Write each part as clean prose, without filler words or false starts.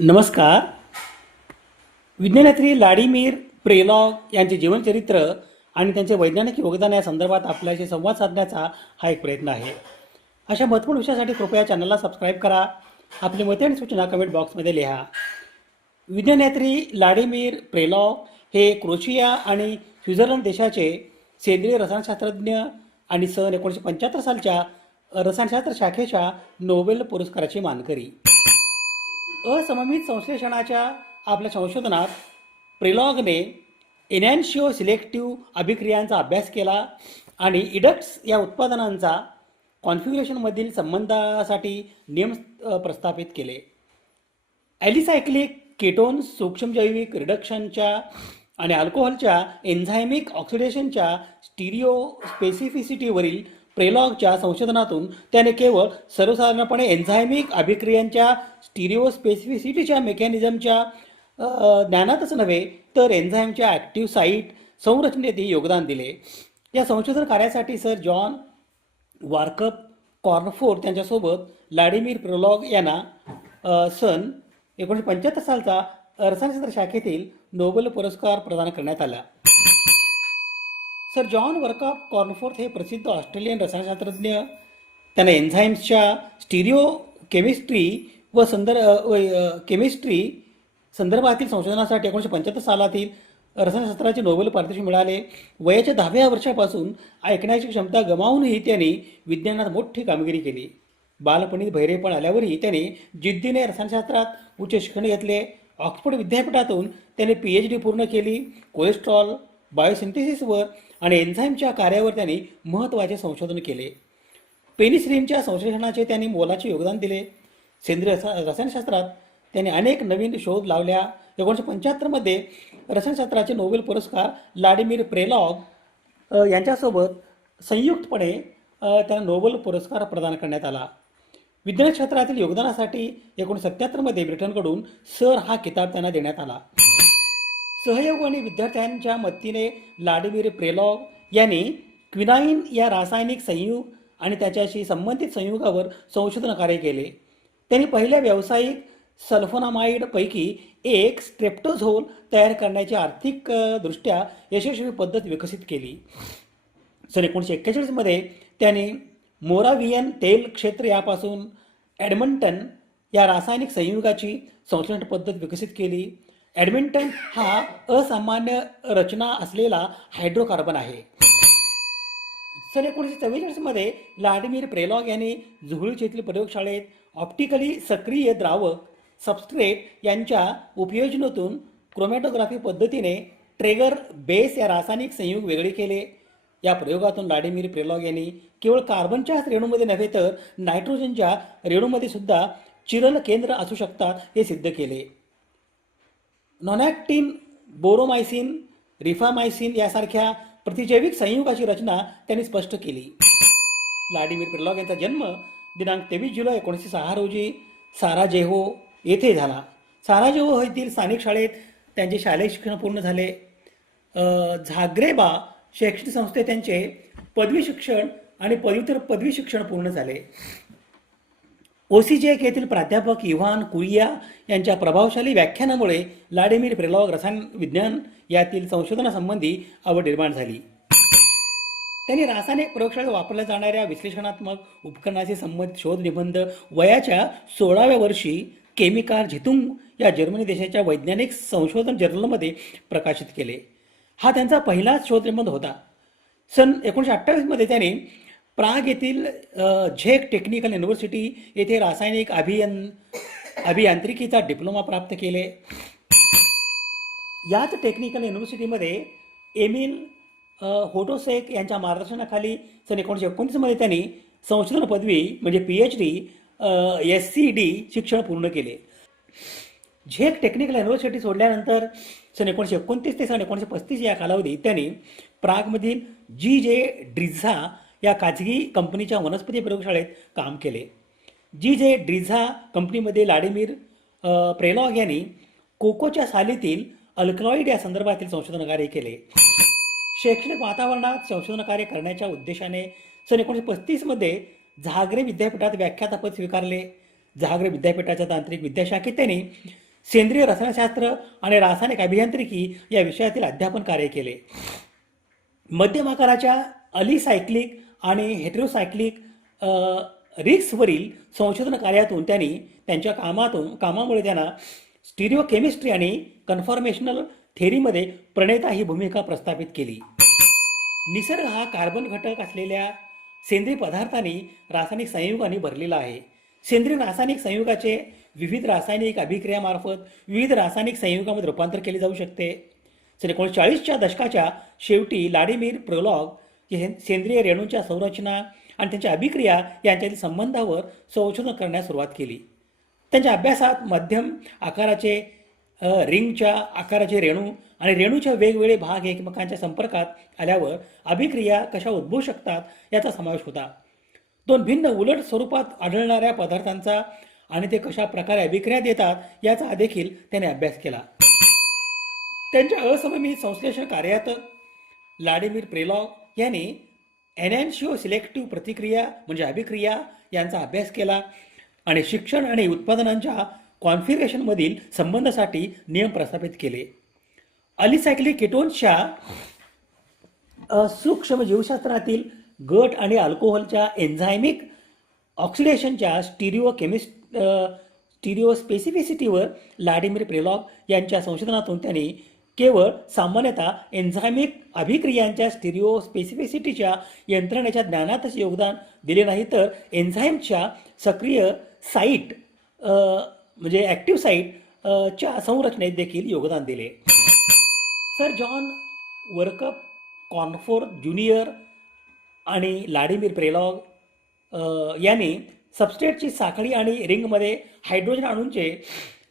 नमस्कार. विज्ञानयात्री व्लाडिमीर प्रेलॉग यांचे जीवनचरित्र आणि त्यांचे वैज्ञानिक योगदान या संदर्भात आपल्याशी संवाद साधण्याचा हा एक प्रयत्न आहे. अशा महत्त्वपूर्ण विषयासाठी कृपया चॅनलला सबस्क्राईब करा. आपली मते आणि सूचना कमेंट बॉक्समध्ये लिहा. विज्ञानयात्री व्लाडिमीर प्रेलॉग हे क्रोशिया आणि स्वित्झर्लंड देशाचे सेंद्रिय रसायनशास्त्रज्ञ आणि सन 1975 सालच्या रसायनशास्त्र शाखेच्या नोबेल पुरस्काराचे मानकरी. असममित संश्लेषणाच्या आपल्या संशोधनात प्रेलॉगने एनॅन्शिओ सिलेक्टिव्ह अभिक्रियांचा अभ्यास केला आणि इडक्ट्स या उत्पादनांचा कॉन्फिगरेशनमधील संबंधासाठी नियम प्रस्थापित केले. ॲलिसायक्लिक केटोन्स सूक्ष्मजैविक रिडक्शनच्या आणि अल्कोहोलच्या एन्झायमिक ऑक्सिडेशनच्या स्टिरिओ स्पेसिफिसिटीवरील प्रेलॉगच्या संशोधनातून त्याने केवळ सर्वसाधारणपणे एन्झायमिक अभिक्रियांच्या स्टिरिओ स्पेसिफिसिटीच्या मेकॅनिझमच्या ज्ञानातच नव्हे तर एन्झाईमच्या ॲक्टिव्ह साईट संरचनेतही योगदान दिले. या संशोधन कार्यासाठी सर जॉन वार्कप कॉर्नफोर्थ यांच्यासोबत व्लाडिमीर प्रेलॉग यांना सन 1975 सालचा रसायनशास्त्र शाखेतील नोबेल पुरस्कार प्रदान करण्यात आला. सर जॉन वर्कअप कॉर्नफोर्थ हे प्रसिद्ध ऑस्ट्रेलियन रसायनशास्त्रज्ञ. त्यांना एन्झाईम्सच्या स्टिरिओ केमिस्ट्री व केमिस्ट्री संदर्भातील संशोधनासाठी 1975 सालातील रसायनशास्त्राचे नोबेल पारितोषिक मिळाले. वयाच्या 10व्या वर्षापासून ऐकण्याची क्षमता गमावूनही त्यांनी विज्ञानात मोठी कामगिरी केली. बालपणीत बहिरेपण आल्यावरही त्यांनी जिद्दीने रसायनशास्त्रात उच्च शिक्षण घेतले. ऑक्सफोर्ड विद्यापीठातून त्यांनी PhD पूर्ण केली. कोलेस्ट्रॉल, बायोसिंथेसिसवर आणि एन्झाईमच्या कार्यावर त्यांनी महत्त्वाचे संशोधन केले. पेनिसिलिनच्या संश्लेषणाचे त्यांनी मोलाचे योगदान दिले. सेंद्रिय रसायनशास्त्रात त्यांनी अनेक नवीन शोध लावल्या. 1975 मध्ये रसायनशास्त्राचे नोबेल पुरस्कार व्लाडिमीर प्रेलॉग यांच्यासोबत संयुक्तपणे त्यांना नोबेल पुरस्कार प्रदान करण्यात आला. विज्ञान क्षेत्रातील योगदानासाठी 1977 मध्ये ब्रिटनकडून सर हा किताब त्यांना देण्यात आला. सहयोग आणि विद्यार्थ्यांच्या मदतीने व्लाडिमीर प्रेलॉग यांनी क्विनाईन या रासायनिक संयुग आणि त्याच्याशी संबंधित संयुगावर संशोधन कार्य केले. त्यांनी पहिल्या व्यावसायिक सल्फोनामाइडपैकी एक स्ट्रेप्टोझोल तयार करण्याची आर्थिक दृष्ट्या यशस्वी पद्धत विकसित केली. सन 1941 मध्ये त्यांनी मोरावियन तेल क्षेत्र यापासून ॲडमंटन या रासायनिक संयुगाची संश्लेषण पद्धत विकसित केली. ॲडमिंटन हा असामान्य रचना असलेला हायड्रोकार्बन आहे. सन 1944 मध्ये व्लाडिमीर प्रेलॉग यांनी झुरिच येथील प्रयोगशाळेत ऑप्टिकली सक्रिय द्रावक सबस्ट्रेट यांच्या उपयोजनेतून क्रोमॅटोग्राफी पद्धतीने ट्रेगर बेस या रासायनिक संयुग वेगळे केले. या प्रयोगातून व्लाडिमीर प्रेलॉग यांनी केवळ कार्बनच्याच रेणूमध्ये नव्हे तर नायट्रोजनच्या रेणूमध्ये सुद्धा चिरल केंद्र असू शकतात हे सिद्ध केले. नॉनॅक्टिन, बोरोमायसिन, रिफामायसिन यासारख्या प्रतिजैविक संयुगाची रचना त्यांनी स्पष्ट केली. व्लाडिमीर प्रेलॉग यांचा जन्म दिनांक 23 जुलै 1906 रोजी साराजेव्हो येथे झाला. साराजेव्हो येथील स्थानिक शाळेत त्यांचे शालेय शिक्षण पूर्ण झाले. झाग्रेबा शैक्षणिक संस्थेत त्यांचे पदवी शिक्षण आणि पदव्युत्तर पदवी शिक्षण पूर्ण झाले. ओसीजेक येथील प्राध्यापक इव्हान कुरिया यांच्या प्रभावशाली व्याख्यानामुळे व्लाडिमीर प्रेलॉग रसायन विज्ञान यातील संशोधनासंबंधी आवड निर्माण झाली. त्यांनी रासायनिक प्रयोगशाळेत वापरल्या जाणाऱ्या विश्लेषणात्मक उपकरणाचे संबंधित शोध निबंध वयाच्या 16व्या वर्षी केमिकार झितुंग या जर्मनी देशाच्या वैज्ञानिक संशोधन जर्नलमध्ये प्रकाशित केले. हा त्यांचा पहिलाच शोध निबंध होता. सन 1928 मध्ये त्यांनी प्राग येथील झेक टेक्निकल युनिव्हर्सिटी येथे रासायनिक अभियांत्रिकीचा डिप्लोमा प्राप्त केले. याच टेक्निकल युनिव्हर्सिटीमध्ये एमिल होटोसेक यांच्या मार्गदर्शनाखाली सन 1929 मध्ये त्यांनी संशोधन पदवी म्हणजे PhD SCD शिक्षण पूर्ण केले. झेक टेक्निकल युनिव्हर्सिटी सोडल्यानंतर सन 1929 ते सन 1935 या कालावधीत त्यांनी प्रागमधील GJ ड्रिझा या खाजगी कंपनीच्या वनस्पती प्रयोगशाळेत काम केले. GJ ड्रिझा कंपनीमध्ये व्लाडिमीर प्रेलॉग यांनी कोकोच्या सालीतील अल्कलॉइड या संदर्भातील संशोधन कार्य केले. शैक्षणिक वातावरणात संशोधन कार्य करण्याच्या उद्देशाने सन 1935 मध्ये झाग्रेब विद्यापीठात व्याख्यातापद स्वीकारले. झाग्रेब विद्यापीठाच्या तांत्रिक विद्याशाखेत त्यांनी सेंद्रिय रसायनशास्त्र आणि रासायनिक अभियांत्रिकी या विषयातील अध्यापन कार्य केले. मध्यम आकाराच्या अलिसायक्लिक आणि हेटेरोसायक्लिक रिक्सवरील संशोधन कार्यातून त्यांनी त्यांच्या कामामुळे त्यांना स्टिरिओकेमिस्ट्री आणि कन्फॉर्मेशनल थेअरीमध्ये प्रणेता ही भूमिका प्रस्थापित केली. निसर्ग हा कार्बन घटक असलेल्या सेंद्रिय पदार्थांनी रासायनिक संयुगांनी भरलेला आहे. सेंद्रिय रासायनिक संयुगाचे विविध रासायनिक अभिक्रियामार्फत विविध रासायनिक संयुगामध्ये रूपांतर केले जाऊ शकते. 1940च्या दशकाच्या शेवटी व्लाडिमीर प्रोलॉग सेंद्रिय रेणूंच्या संरचना आणि त्यांच्या अभिक्रिया यांच्यातील संबंधावर संशोधन करण्यास सुरुवात केली. त्यांच्या अभ्यासात मध्यम आकाराचे रिंगच्या आकाराचे रेणू आणि रेणूचे वेगवेगळे भाग एकमेकांच्या संपर्कात आल्यावर अभिक्रिया कशा उद्भवू शकतात याचा समावेश होता. दोन भिन्न उलट स्वरूपात आढळणाऱ्या पदार्थांचा आणि ते कशा प्रकारे अभिक्रिया देतात याचा देखील त्याने अभ्यास केला. त्यांच्या असममित संश्लेषण कार्यात व्लाडिमीर प्रोलॉग यांनी एनॅन्शिओ सिलेक्टिव्ह प्रतिक्रिया म्हणजे अभिक्रिया यांचा अभ्यास केला आणि शिक्षण आणि उत्पादनांच्या कॉन्फिगरेशनमधील संबंधासाठी नियम प्रस्थापित केले. अलिसायक्लिक केटोन्सच्या सूक्ष्म जीवशास्त्रातील गट आणि अल्कोहोलच्या एन्झायमिक ऑक्सिडेशनच्या स्टिरिओस्पेसिफिसिटीवर व्लाडिमीर प्रोलॉग यांच्या संशोधनातून त्यांनी केवळ सामान्यतः एन्झायमिक अभिक्रियांच्या स्टिरिओस्पेसिफिसिटीच्या यंत्रणेच्या ज्ञानातच योगदान दिले नाही, तर एन्झाईमच्या सक्रिय साईट म्हणजे ॲक्टिव्ह साईटच्या संरचनेत देखील योगदान दिले. सर जॉन वर्कअप कॉर्नफोर्थ ज्युनियर आणि व्लाडिमीर प्रोलॉग यांनी सबस्ट्रेटची साखळी आणि रिंगमध्ये हायड्रोजन अणूंचे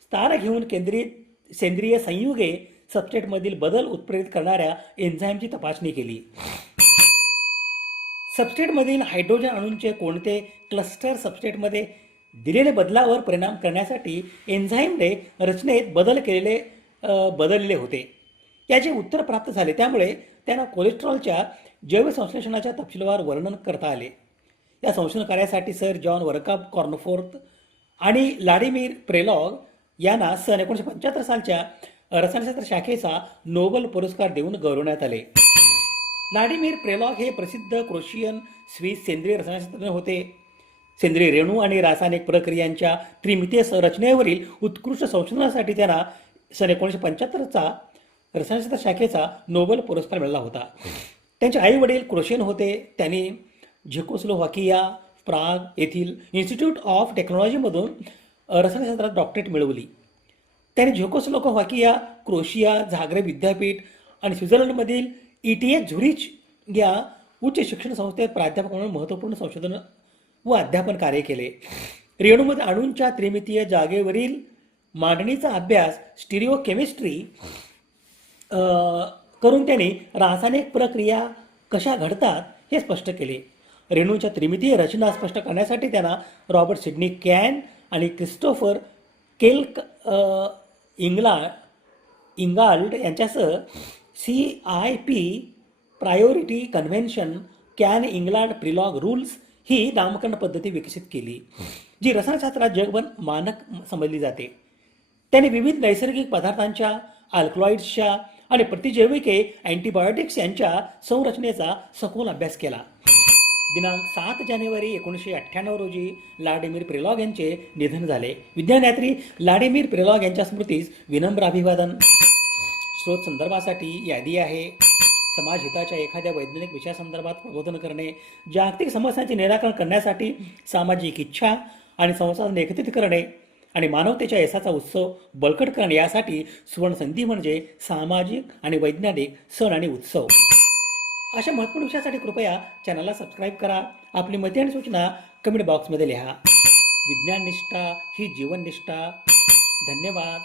स्थान घेऊन केंद्रित सेंद्रिय संयुगे सबस्ट्रेटमधील बदल उत्प्रेरित करणाऱ्या एन्झाईमची तपासणी केली. सबस्ट्रेटमधील हायड्रोजन अणूंचे कोणते क्लस्टर सबस्ट्रेटमध्ये दिलेल्या बदलावर परिणाम करण्यासाठी एन्झाईमने रचनेत बदललेले होते याचे उत्तर प्राप्त झाले. त्यामुळे त्यांना कोलेस्ट्रॉलच्या जैवसंश्लेषणाच्या तपशीलवार वर्णन करता आले. या संशोधन कार्यासाठी सर जॉन वर्कअप कॉर्नफोर्थ आणि व्लाडिमीर प्रोलॉग यांना सन 1975 सालच्या रसायनशास्त्र शाखेचा नोबेल पुरस्कार देऊन गौरवण्यात आले. व्लाडिमीर प्रोलॉग हे प्रसिद्ध क्रोशियन स्विस सेंद्रिय रसायनशास्त्रज्ञ होते. सेंद्रिय रेणू आणि रासायनिक प्रक्रियांच्या त्रिमितीय संरचनेवरील उत्कृष्ट संशोधनासाठी त्यांना सन 1975चा रसायनशास्त्र शाखेचा नोबेल पुरस्कार मिळाला होता. त्यांचे आई वडील क्रोशियन होते. त्यांनी झेकोस्लोव्हाकिया प्राग येथील इन्स्टिट्यूट ऑफ टेक्नॉलॉजीमधून रसायनशास्त्रात डॉक्टरेट मिळवली. त्यांनी झेकोस्लोव्हाकिया, क्रोशिया, झाग्रेब विद्यापीठ आणि स्वित्झर्लंडमधील ETH झुरिच या उच्च शिक्षण संस्थेत प्राध्यापक म्हणून महत्त्वपूर्ण संशोधन व अध्यापन कार्य केले. रेणूमध्ये अणूंच्या त्रिमितीय जागेवरील मांडणीचा अभ्यास स्टिरिओकेमिस्ट्री करून त्यांनी रासायनिक प्रक्रिया कशा घडतात हे स्पष्ट केले. रेणूंच्या त्रिमितीय रचना स्पष्ट करण्यासाठी त्यांना रॉबर्ट सिडनी कॅन आणि क्रिस्टोफर केल्क इंगाल्ड यांच्यासह CIP priority convention Cahn Ingold Prelog rules ही नामकरण पद्धती विकसित केली, जी रसायनशास्त्रात जगभर मानक समजली जाते. त्यांनी विविध नैसर्गिक पदार्थांच्या, अल्कलॉइड्सच्या आणि प्रतिजैविके अँटीबायोटिक्स यांच्या संरचनेचा सखोल अभ्यास केला. दिनांक 7 जानेवारी 1998 रोजी व्लाडिमीर प्रोलॉग यांचे निधन झाले. विज्ञानयात्री व्लाडिमीर प्रोलॉग यांच्या स्मृतीस विनम्र अभिवादन. स्रोत संदर्भासाठी यादी आहे. समाज हिताच्या एखाद्या वैज्ञानिक विषयासंदर्भात प्रबोधन करणे, जागतिक समस्यांचे निराकरण करण्यासाठी सामाजिक इच्छा आणि संसाधन एकत्रित करणे आणि मानवतेच्या यशाचा उत्सव बळकट करणे यासाठी सुवर्णसंधी म्हणजे सामाजिक आणि वैज्ञानिक सण आणि उत्सव. अशा महत्त्वपूर्ण विषयासाठी कृपया चॅनलला सबस्क्राईब करा. आपली मते आणि सूचना कमेंट बॉक्समध्ये लिहा. विज्ञान निष्ठा ही जीवननिष्ठा. धन्यवाद.